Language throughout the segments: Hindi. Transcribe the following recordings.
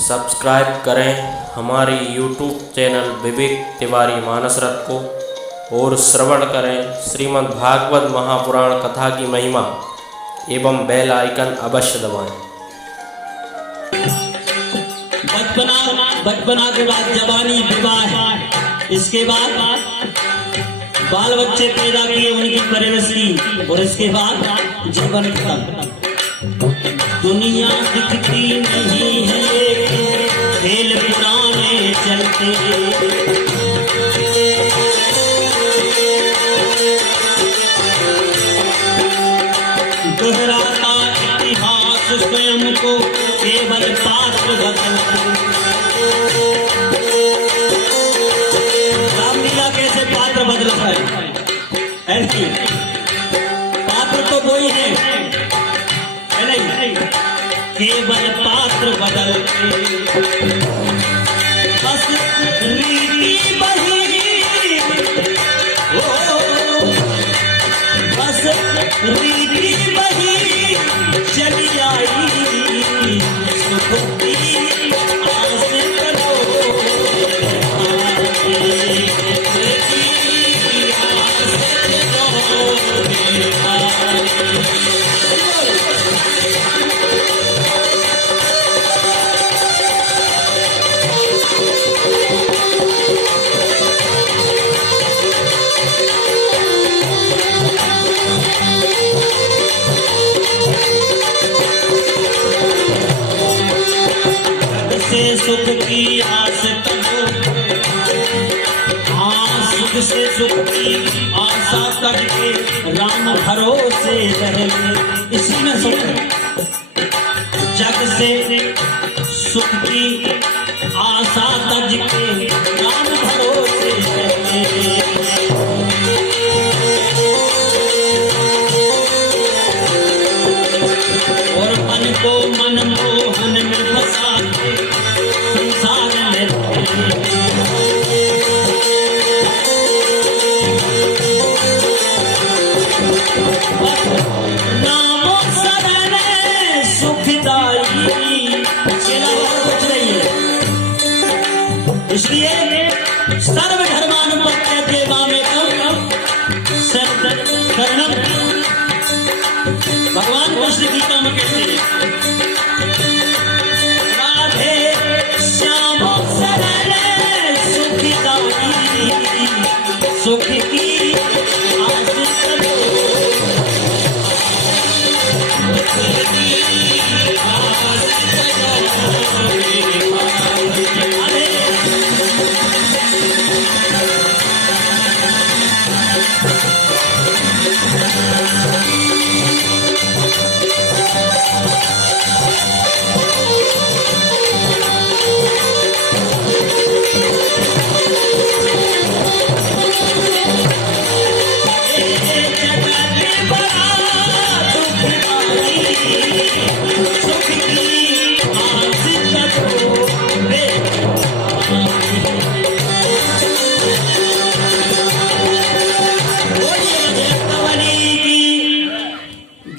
सब्सक्राइब करें हमारी यूट्यूब चैनल विवेक तिवारी मानस रथ को और श्रवण करें श्रीमद् भागवत महापुराण कथा की महिमा एवं बेल आइकन अवश्य दबाएं। बचपना के बाद जवानी, विवाह, इसके बाद बाल बच्चे पैदा किए, उनकी परवरिश की, और इसके बाद जीवन खत्म। दुनिया दिखती नहीं है, खेल पुराने चलते। दोहराता इतिहास स्वयं को, केवल पात्र बदलते। रामलीला कैसे पात्र बदलता है? ऐसी पात्र तो वही है नहीं, केवल पात्र बदलते। बस रीति बही, बस रीति बही चली आई, सुख की आस करो। सुख की आस करो, हाँ सुख से सुख की आशा करके राम भरोसे रहे। इसी में सुख है, जग से सुख की आशा तज के राम भरोसे रहे। और मन को मनमोहन में फंसा के संसार में नामो शरण सुखदाई, चला और कुछ नहीं है। इसलिए सर्वधर्मान प्रत्येक मामेकम शरणम, भगवान कृष्ण गीता में कहते हैं, राधे श्याम शरण सुखदाई, सुख की आस करो।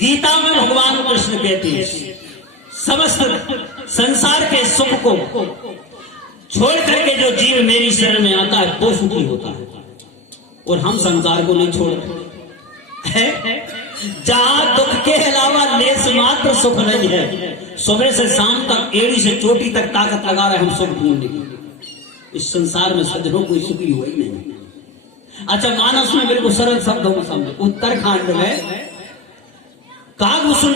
गीता में भगवान कृष्ण कहते हैं, समस्त संसार के सुख को छोड़ करके जो जीव मेरी शरण में आता है वो सुखी होता है, और हम संसार को नहीं छोड़ते। जहां दुख के अलावा लेस मात्र सुख नहीं है, सुबह से शाम तक, एड़ी से चोटी तक ताकत लगा रहे हम सुख ढूंढने की। इस संसार में सज्जनों कोई सुखी हुआ ही नहीं। अच्छा, मानस में बिल्कुल सरल शब्दों में समझो। उत्तराखंड में कागभूषण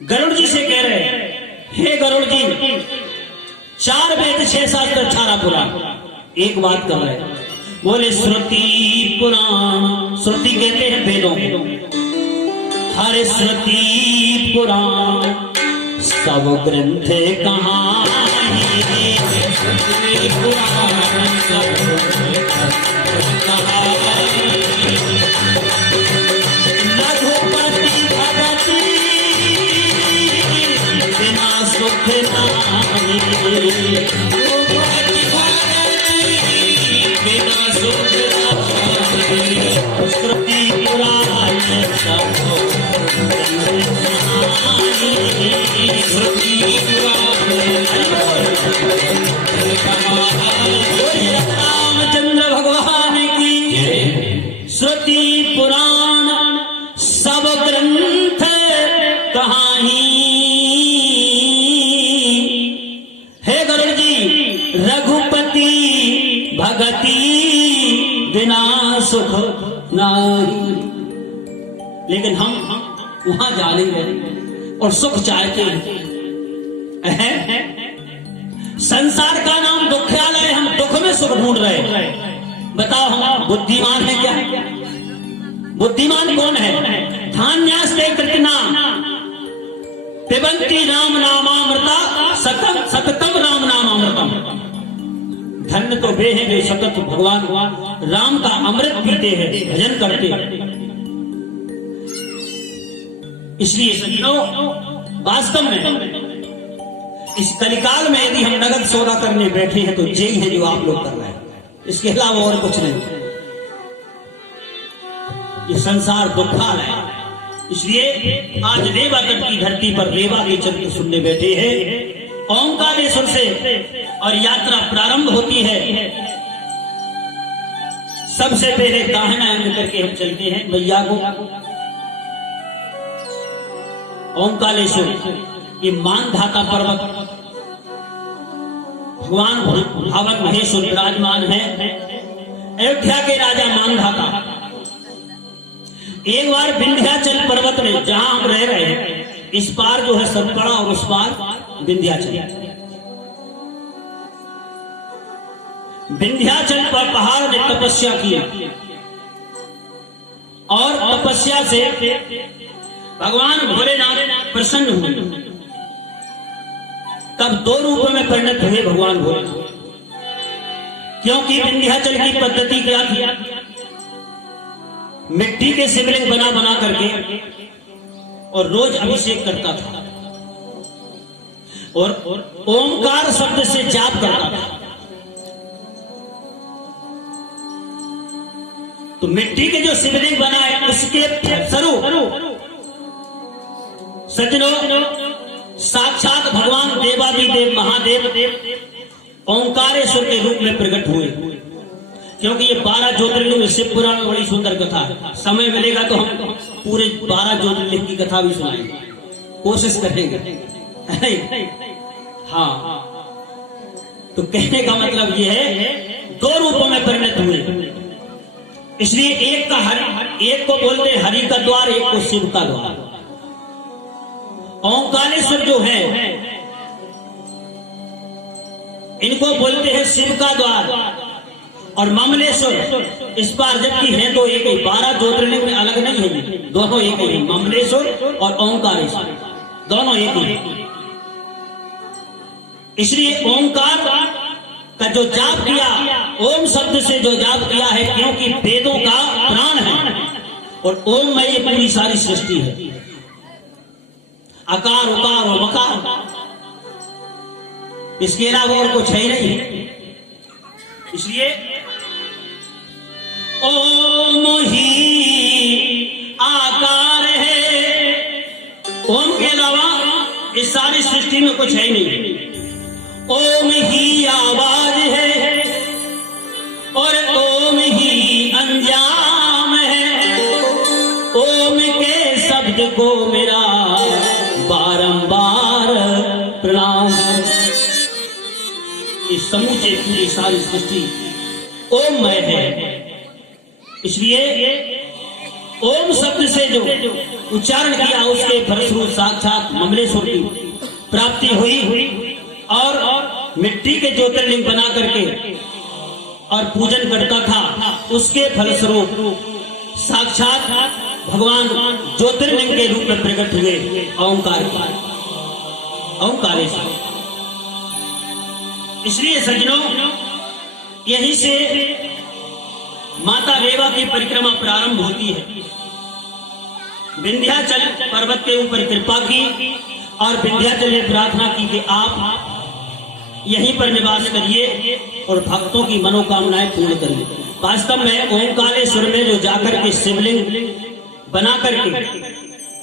गरुड़ जी से कह रहे, हे गरुड़ जी, 4 वेद 6 शास्त्र 18 पुराण, एक बात कर रहे, बोले श्रुति पुराण। श्रुति कहते हैं वेदों को, हर श्रुति पुराण सब ग्रंथ कहानी, पुराण सब कहानी। रघुपति भगति बिना सुख नाही, रघुपति भगति बिना सुख नाही। श्रुति पुराण सब श्रुति पुराण रामचंद्र भगवान की श्रुति पुराण सब ग्रंथ कहानी हे गरुड़ जी, रघुपति भगति बिना सुख नाही। लेकिन हम वहां जा नहीं रहे और सुख चाहते हैं। संसार का नाम दुख्यालय, हम दुख में सुख ढूंढ रहे हैं। बताओ हम बुद्धिमान है क्या? बुद्धिमान कौन है? धान्यास्ते कृतना पिबंती राम नामामृता सततम राम नामामृतम। धन्य तो वे हैं जो सतत भगवान राम का अमृत पीते हैं, भजन करते हैं। इसलिए सज्जनों, वास्तव में इस कलिकाल में यदि हम नगद सौदा करने बैठे हैं तो यही है जो आप लोग कर रहे हैं, इसके अलावा और कुछ नहीं। ये संसार दुखाल है। इसलिए आज रेवा तट की धरती पर रेवा के चरित्र सुनने बैठे हैं। ओंकारेश्वर से और यात्रा प्रारंभ होती है। सबसे पहले दाहिना अंग करके हम चलते हैं मैया को। ओंकारेश्वर ये मानधाता पर्वत, भगवान भावन महेश्वर विराजमान है। अयोध्या के राजा मानधाता एक बार विंध्याचल पर्वत में, जहां हम रह रहे हैं, इस पार जो है सतपुड़ा और उस पार विंध्याचल। विंध्याचल पर पहाड़ ने तपस्या की और तपस्या से भगवान भोलेनाथ प्रसन्न हुए। तब दो रूपों में परिणत हुए भगवान भोलेनाथ। क्योंकि विंध्याचल की पद्धति क्या थी? मिट्टी के शिवलिंग बना बना करके और रोज अभिषेक करता था और ओंकार शब्द से जाप करता था। तो मिट्टी के जो शिवलिंग बनाए उसके स्वरूप सज्जनों साक्षात भगवान देवादिदेव महादेव ओंकारेश्वर के रूप में प्रकट हुए। क्योंकि ये 12 ज्योतिर्लिंग शिव पुराण में बड़ी सुंदर कथा है। समय मिलेगा तो हम पूरे 12 ज्योतिर्लिंग की कथा भी सुनाएंगे, कोशिश करेंगे। हाँ, तो कहने का मतलब ये है दो रूपों में परिणत हुए। इसलिए एक को बोलते हैं हरि का द्वार, एक को शिव का द्वार। ओंकारेश्वर जो है इनको बोलते हैं शिव का द्वार और ममलेश्वर इस पार जबकि है तो एक ही। 12 ज्योतिर्लिंग में अलग नहीं है, दोनों एक ही। ममलेश्वर और ओंकारेश्वर दोनों एक ही। इसलिए ओंकार का जो जाप किया, ओम शब्द से जो जाप किया है, क्योंकि वेदों का प्राण है और ओम में ये पूरी सारी सृष्टि है। अकार उकार और मकार, इसके अलावा और कुछ है नहीं। इसलिए ओम ही आकार है, ओम के अलावा इस सारी सृष्टि में कुछ है नहीं। ओम ही आवाज है और ओम ही अंजाम है। ओम के शब्द को मेरा बारंबार प्रणाम। इस समूचे पूरी सारी सृष्टि ओममय है। इसलिए ओम शब्द से जो उच्चारण किया उसके फलस्वरूप साक्षात ममलेश्वर की प्राप्ति हुई और मिट्टी के ज्योतिर्लिंग बना करके और पूजन करता था। उसके फलस्वरूप साक्षात भगवान ज्योतिर्लिंग के रूप में प्रकट हुए ओंकार ओंकारेश्वर। इसलिए सज्जनों, यहीं से माता रेवा की परिक्रमा प्रारंभ होती है। विंध्याचल पर्वत के ऊपर कृपा की और विंध्याचल ने प्रार्थना की कि आप यहीं पर निवास करिए और भक्तों की मनोकामनाएं पूर्ण करिए। वास्तव में ओंकारेश्वर में जो जाकर के शिवलिंग बना करके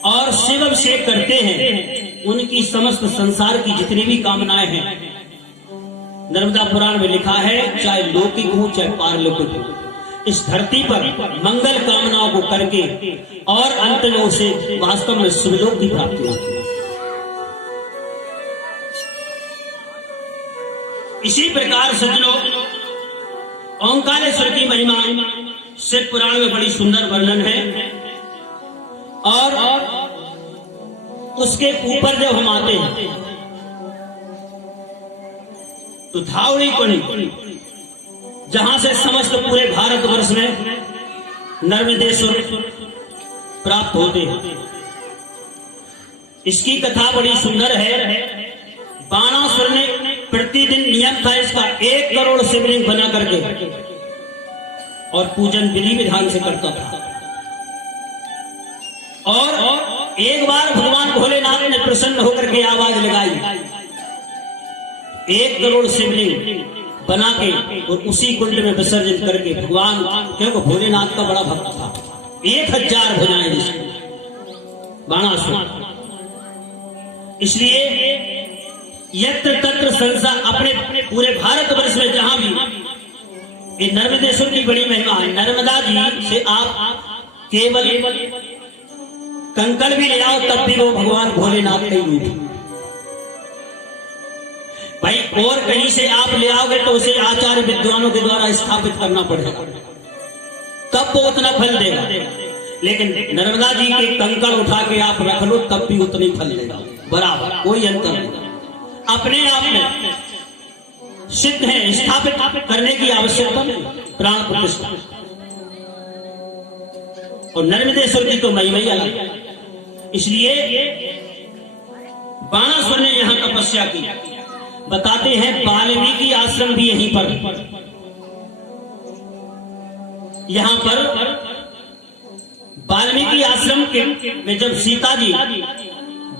और शिव अभिषेक करते हैं, उनकी समस्त संसार की जितनी भी कामनाएं हैं नर्मदा पुराण में लिखा है, चाहे लौकिक हो चाहे पारलौकिक हो, इस धरती पर मंगल कामनाओं को करके और अंत में उसे वास्तव में सुलोक की प्राप्ति होती है। इसी प्रकार सज्जनों, ओंकारेश्वर की महिमा शिव पुराण में बड़ी सुंदर वर्णन है। और उसके ऊपर जब हम आते हैं तो धावड़ी कुंड, जहां से समस्त पूरे भारतवर्ष में नर्मदेश्वर प्राप्त होते हैं, इसकी कथा बड़ी सुंदर है। बाणासुर ने प्रतिदिन नियम था इसका 1 करोड़ शिवलिंग बना करके और पूजन विधि विधान से करता था। और एक बार भगवान भोलेनाथ ने प्रसन्न होकर के आवाज लगाई, 1 करोड़ शिवलिंग बना के और उसी कुंड में विसर्जन करके भगवान, क्योंकि भोलेनाथ का बड़ा भक्त था, 1000 भुजाएं जिसको बाणासुर। इसलिए यत्र तत्र संसार, अपने पूरे भारतवर्ष में जहां भी ये नर्मदेश्वर की बड़ी महिमा है। नर्मदा जी से आप केवल कंकड़ भी ले आओ तब भी वो भगवान भोलेनाथ का ही रूप है भाई। और कहीं से आप ले आओगे तो उसे आचार्य विद्वानों के द्वारा स्थापित करना पड़ेगा, तब वो उतना फल देगा। लेकिन नर्मदा जी के कंकड़ उठा के आप रख लो तब भी उतना ही फल देगा, बराबर, कोई अंतर नहीं। अपने आप में सिद्ध है, स्थापित करने की आवश्यकता नहीं, प्राण प्रतिष्ठा। और नर्मदेश्वर की तो महिमा ही अलग है। इसलिए बाणासुर ने यहां तपस्या की। बताते हैं वाल्मीकि आश्रम भी यहीं पर, यहां पर वाल्मीकि आश्रम के में जब सीता जी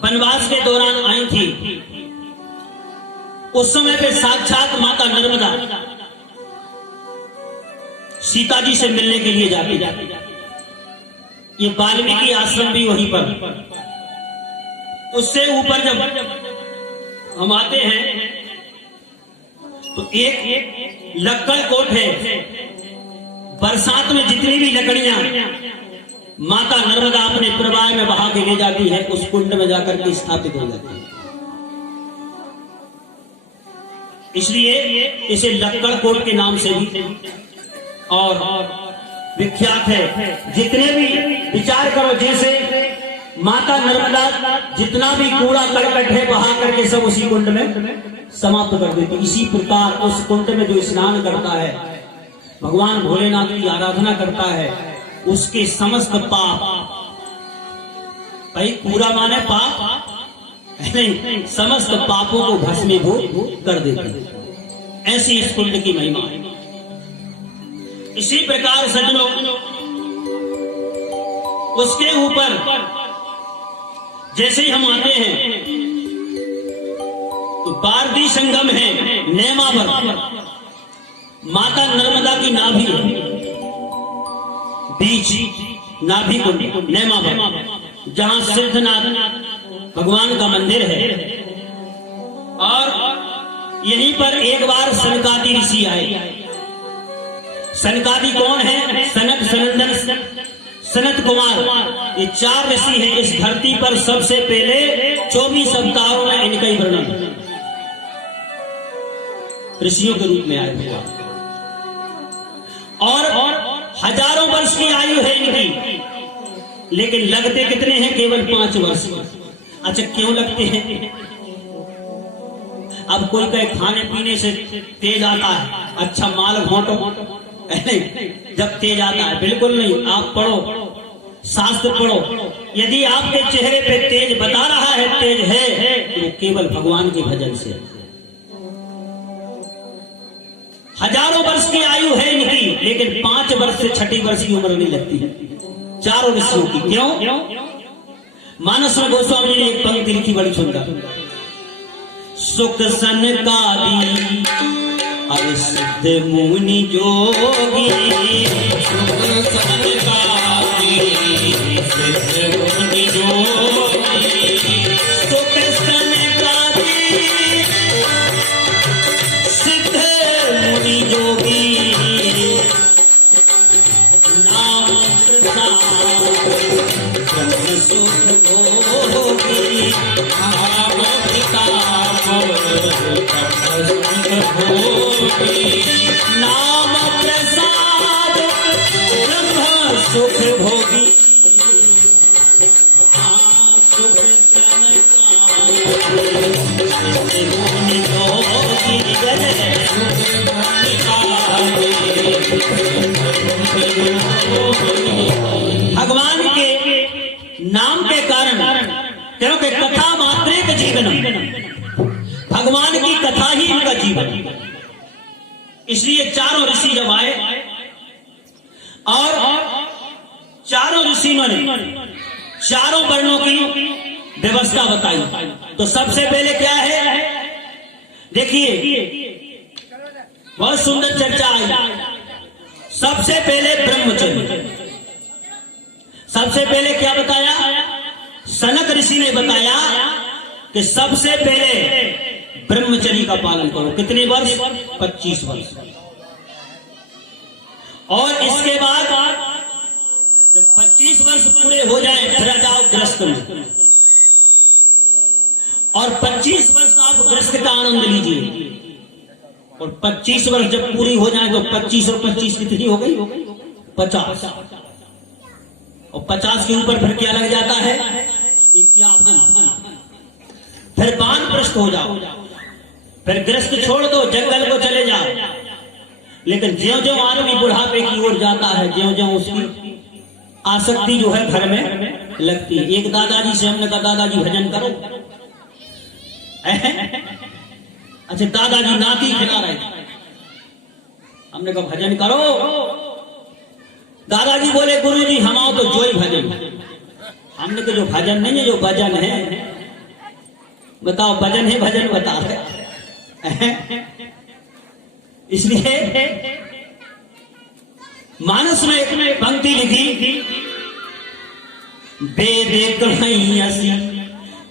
वनवास के दौरान आई थी, उस समय पे साक्षात माता नर्मदा सीता जी से मिलने के लिए जाती। ये वाल्मीकि आश्रम भी वहीं पर। उससे ऊपर जब हम आते हैं तो एक लक्कड़ कोट है। बरसात में जितनी भी लकड़ियां माता नर्मदा अपने प्रवाह में बहा के ले जाती है, उस कुंड में जाकर के स्थापित हो जाती है। इसलिए इसे लक्कड़ कोट के नाम से भी और विख्यात है। जितने भी विचार करो, जैसे माता नर्मदा जितना भी कूड़ा करकट है बहा करके सब उसी कुंड में समाप्त कर देती, इसी प्रकार उस कुंड में जो स्नान करता है, भगवान भोलेनाथ की आराधना करता है, उसके समस्त पाप, भाई पूरा माने पाप नहीं, समस्त पापों को भस्मीभूत कर देती है। ऐसी इस कुंड की महिमा है। इसी प्रकार सज्जनों, उसके ऊपर जैसे ही हम आते हैं तो बारदी संगम है, नेमावर, माता नर्मदा की नाभि है, बीच नाभि कुंड नेमावर, जहां सिद्धनाथ भगवान का मंदिर है। और यहीं पर एक बार सनकादि ऋषि आए। सनकादि कौन है? सनक, सनंदन, सनत कुमार, ये 4 ऋषि हैं इस धरती पर। सबसे पहले 24 अवतारों में इनका ही वर्णन ऋषियों के रूप में आए हुआ। और हजारों वर्ष की आयु है इनकी, लेकिन लगते कितने हैं? केवल 5 वर्ष। अच्छा, क्यों लगते हैं? अब कोई कहे खाने पीने से तेज आता है, अच्छा माल घोटो, जब तेज आता है। बिल्कुल नहीं, आप पढ़ो, शास्त्र पढ़ो। यदि आपके चेहरे पे तेज बता रहा है, तेज है, तो केवल भगवान के भजन से। हजारों वर्ष की आयु है इनकी, लेकिन 5 वर्ष से 6 वर्ष की उम्र नहीं लगती है 4 ऋषियों की। क्यों? मानस में गोस्वामी ने एक पंक्ति लिखी बड़ी सुंदर, सुख सनकादि अरे सिद्ध मुनि जोगी, सुख सनकादि सिद्ध मुनि जोगी, सुख सनकादि सिद्ध नाम प्रसाद ब्रह्म सुख भोगी सुख भगवान के नाम के कारण, क्योंकि कथा मात्रेक जीवन, भगवान की कथा ही इनका जीवन। इसलिए चारों ऋषि जब आए और चारों ऋषियों ने चारों वर्णों की व्यवस्था बताई, तो सबसे पहले क्या है, देखिए बहुत सुंदर चर्चा आई। सबसे पहले ब्रह्मचर्य, सबसे पहले क्या बताया, सनक ऋषि ने बताया कि सबसे पहले ब्रह्मचर्य का पालन करो। कितने वर्ष? 25 वर्ष। और इसके बाद जब 25 वर्ष पूरे हो जाए फिर जाओ गृहस्थ में, और 25 वर्ष आप गृहस्थ का आनंद लीजिए। और 25 वर्ष जब पूरी हो जाए तो 25 और 25 कितनी हो गई? 50। और 50 के ऊपर फिर क्या लग जाता है? 51। फिर वानप्रस्थ हो जाओ, फिर गृहस्थ छोड़ दो, जंगल को चले जाओ। लेकिन ज्यों ज्यों आदमी बुढ़ापे की ओर जाता है, ज्यों ज्यों उसकी आसक्ति जो है घर में लगती है। एक दादाजी से हमने कहा, दादाजी भजन करो। अच्छा, दादाजी नाती खिला रहे थे, हमने कहा भजन करो। दादाजी बोले, गुरुजी हम आओ तो जो ही भजन। हमने कहा जो भजन नहीं है, जो भजन है। बताओ भजन है, भजन बता रहे। इसलिए मानस में एक पंक्ति लिखी, वेद कहैयसी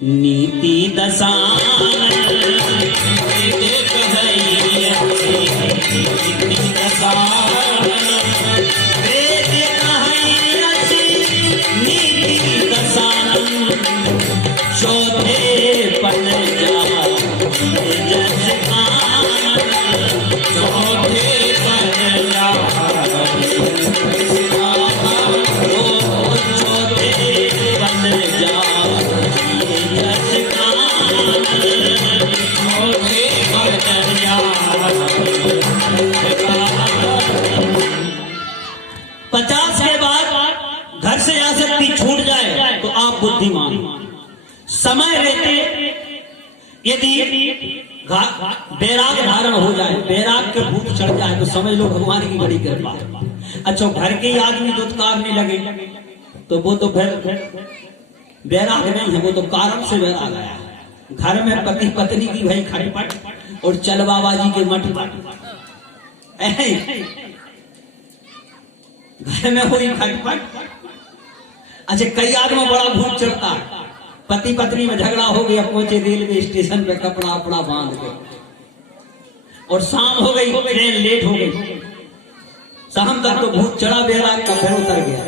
नीति दशानन, वेद कहैयसी नीति दशानन, वेद कहैयसी नीति दशानन, चौथे पन जा जस आनंद, चौथे पन जा तो आप बुद्धिमान। समय रहते यदि बैराग धारण हो जाए, बैराग के भूत चढ़ जाए, तो समझ लो भगवान की बड़ी कृपा। अच्छा, घर के ही आदमी दुत्कारने लगे तो वो तो फिर बैराग नहीं है, वो तो कारण से बैराग आया। घर में पति पत्नी की भाई खटपट और चल बाबाजी के मटपट, घर में हुई खटपट। अच्छा, कई आदमी बड़ा भूत चढ़ता है, पति पत्नी में झगड़ा हो गया, पहुंचे रेलवे स्टेशन पे कपड़ा अपना बांध के, और शाम हो गई, ट्रेन लेट हो गई, शाम तक तो भूत चढ़ा बैराग का, फिर उतर गया।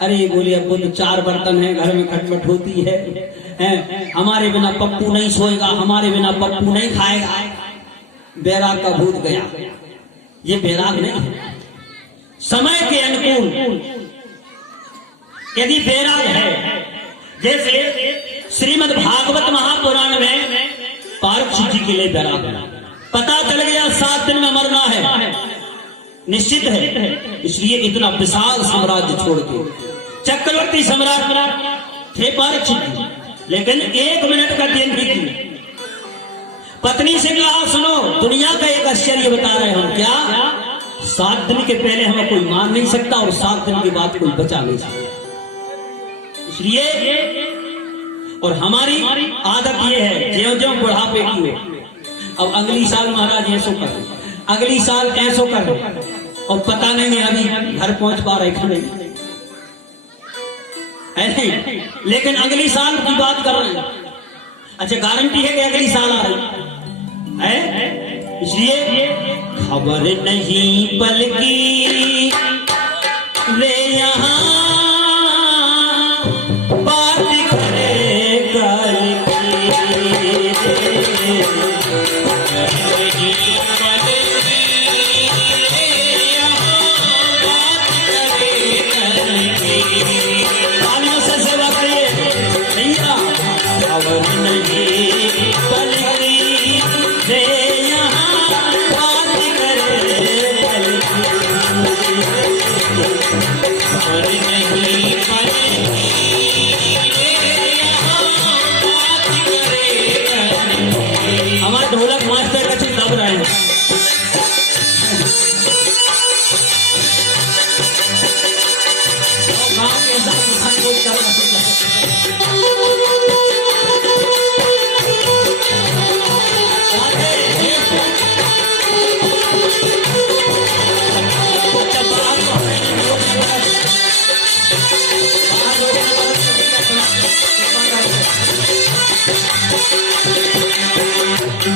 अरे बोले, अब वो तो 4 बर्तन है, घर में खटपट होती है, हमारे बिना पप्पू नहीं सोएगा, हमारे बिना पप्पू नहीं खाएगा। बैराग का भूत गया। ये बैराग नहीं है, समय के अनुकूल यदि बैराग है। जैसे श्रीमद् भागवत महापुराण में पारक्षित जी के लिए बैराग है। पता चल गया 7 दिन में मरना है, निश्चित है, इसलिए इतना विशाल साम्राज्य छोड़ के चक्रवर्ती सम्राट थे पारक्षित जी, लेकिन 1 मिनट का दिन भी पत्नी से कहा, सुनो दुनिया का एक आश्चर्य बता रहे हम। क्या? 7 दिन के पहले हमें कोई मार नहीं सकता और 7 दिन के बाद कोई बचा नहीं सकता। इसलिए और हमारी आदत ये है, ज्यों ज्यों बुढ़ापे की हो, अब अगली साल महाराज ऐसो कर, अगली साल ऐसो कर, और पता नहीं है अभी घर पहुंच पा रहे कि नहीं, लेकिन अगली साल की बात कर रहे हैं। अच्छा, गारंटी है कि अगली साल आ रही है, इसलिए खबर नहीं पल की वे यहाँ बात करे कल की। तालियों से सेवा करिए भैया। अवर नहीं कलगी रे यहाँ बात करे अवर नहीं कलगी हमारे ढोलक मास्टर का चिंता दब रहा है। गाँव के साथ लोग चल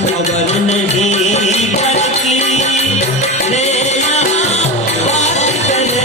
खबर नहीं करती रे यहाँ बात करे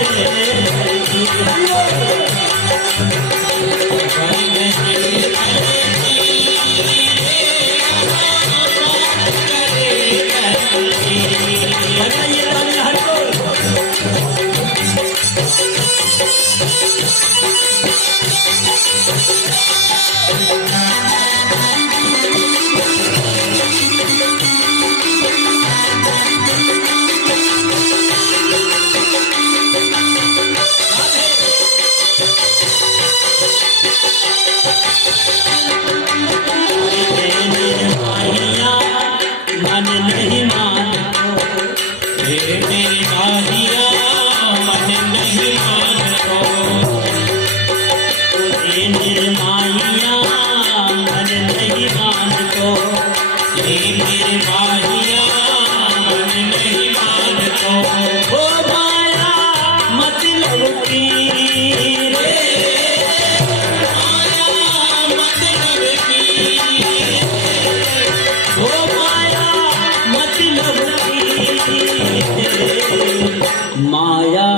मन नहीं मानो हे मेरी माहिया मन नहीं मानो तुझे निर्माहिया मन नहीं मानो हे मेरी माहिया मन नहीं मानो ओ माया मतलब की रे माया मतलब की ओ माया मतलब की माया